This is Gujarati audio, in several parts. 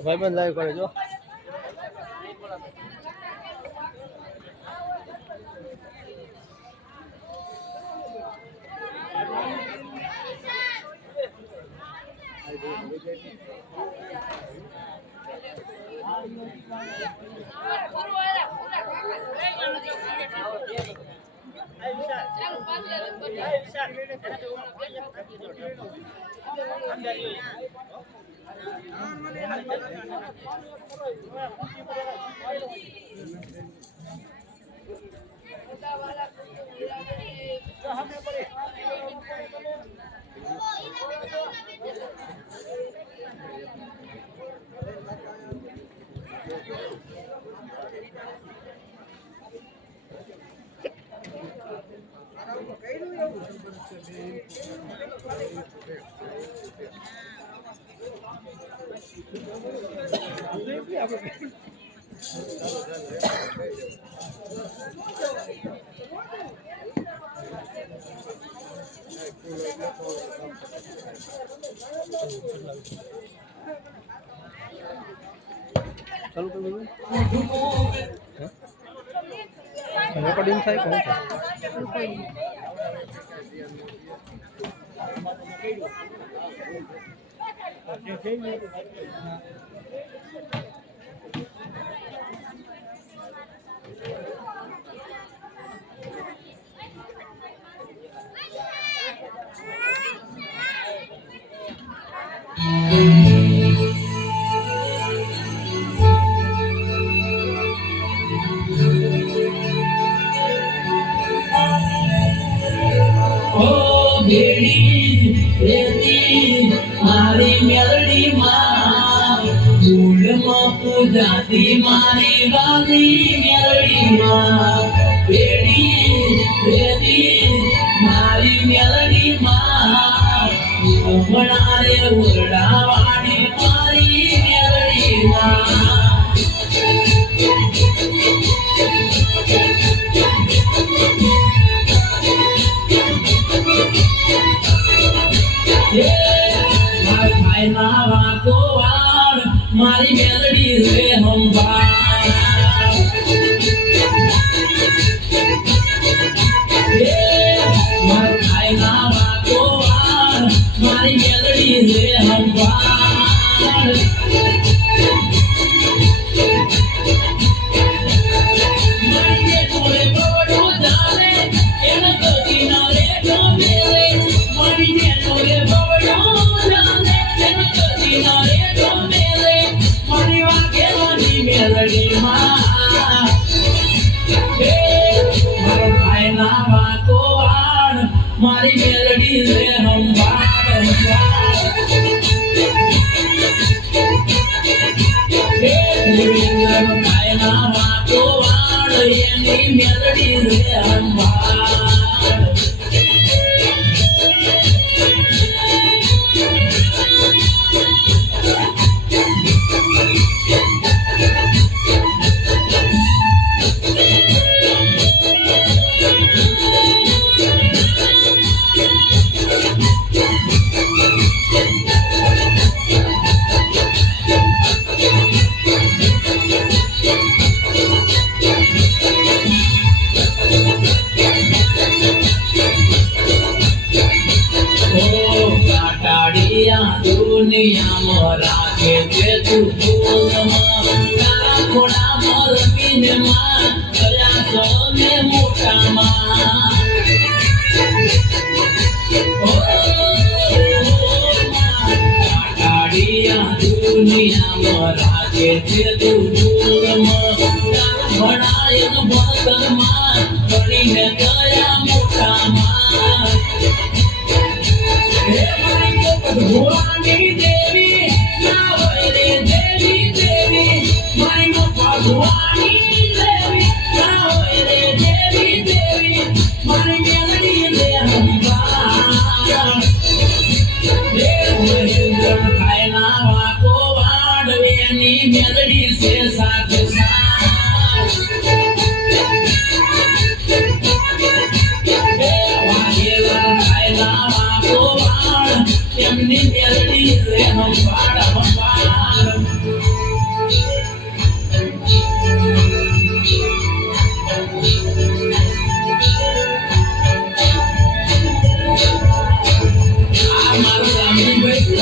ભાઈબંધ લાઈવ કરે જો ચાલુ કરી દઉં રેકોર્ડિંગ થાય કોણ છે जाती मारी वाली मेलडी माँ बेड़ी बेड़ी मारी मेलडी माँ बनारे उड़ा वाली मारी मेलडी माँ मारी मेलडी रे हम मारी मेलडी रे हम मारी मेलडी रे हम મારી મેલડી રે અંબાર દુનિયામાં રાખે છે તું બોલમાં તારા ખોડામાં રમીને માં કયા સોને મોટામાં દુનિયામાં રાખે છે તું બોલમાં તારા ભણાય ભણતરમાં ભણીને કયા મોટામાં ભગવાનની દેવી ના હોય રે દેવી દેવી મારી ભગવાનની દેવી ના હોય રે દેવી દેવી મારી મેલડી રે અંબાર દેવ ખાયના વાકો વાડવેની મેલડી છે સાથે એમની મેલડી રે અંબાર અંબાર મારું રામજી ભાઈ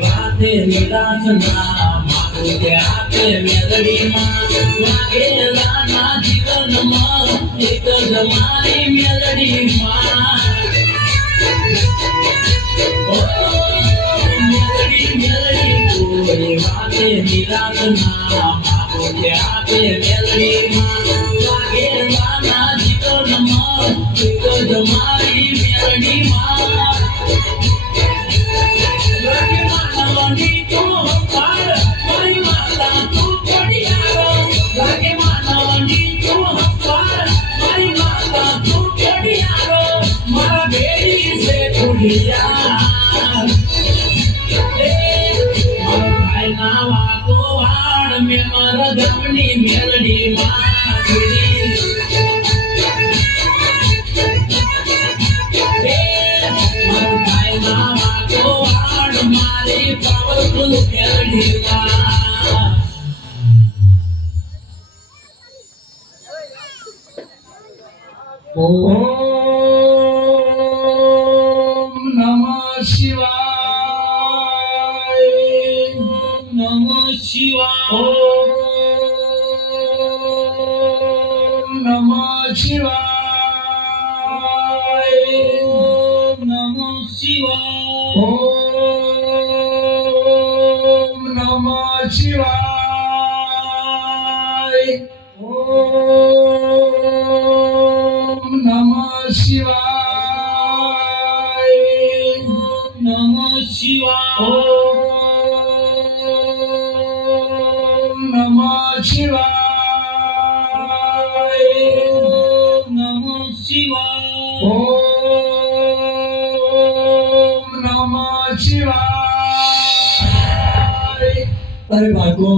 વાહ નિરાશ ના મારું કે આપે મેલડીમાં વાગેલા ના જીવનમાં એક જ મારી મેલડીમાં મેલડી મેલડી કોઈ વાગે નિરાશ ના મારું કે આપે મેલડીમાં વાગેલા ના જીવનમાં એક જ મારી મેલડીમાં ગામની મેલડી મારી પાવરફુલ મેલડી ઓમ નમઃ શિવાય નમઃ શિવાય ઓમ નમઃ શિવાય નમઃ શિવાય ઓમ નમઃ શિવાય ઓમ નમઃ શિવાય નમઃ શિવાય ઓમ નમઃ શિવાય નમઃ શિવાય ઓમ નમઃ શિવાય. અરે બાળકો,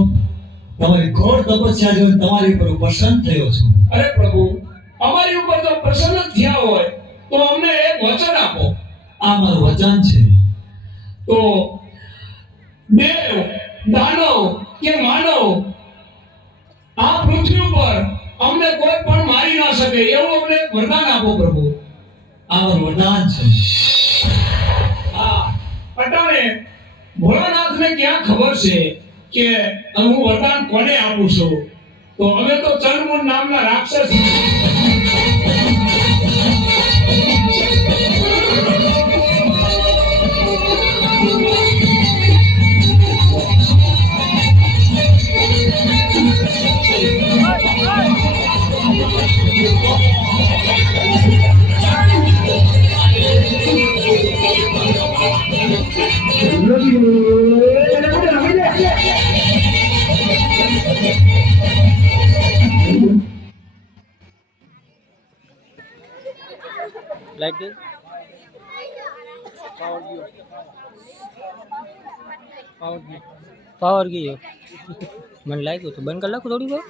તમારી ઘોર તપસ્યા જોઈને તમારી પર પ્રસન્ન થયો છું. અરે પ્રભુ, અમારી ઉપર તો પ્રસન્ન થયા હોય તો અમને એક વચન આપો. આ મારું વચન છે. તો દેવ, દાનવ કે માનવ આ પૃથ્વી ઉપર અમને કોઈ પણ મારી ના શકે એવું અમને વરદાન આપો પ્રભુ. આ મારું વરદાન છે. હા, અટાણે ભોળાનાથને ક્યાં ખબર છે કે હું વરદાન કોને આપું છું? તો અમે તો ચંદ્રમુન નામના રાક્ષસ લાઈટ ગઈ પાવર ગયો મને લાગ્યું તો બંધ કરી નાખું થોડી વાર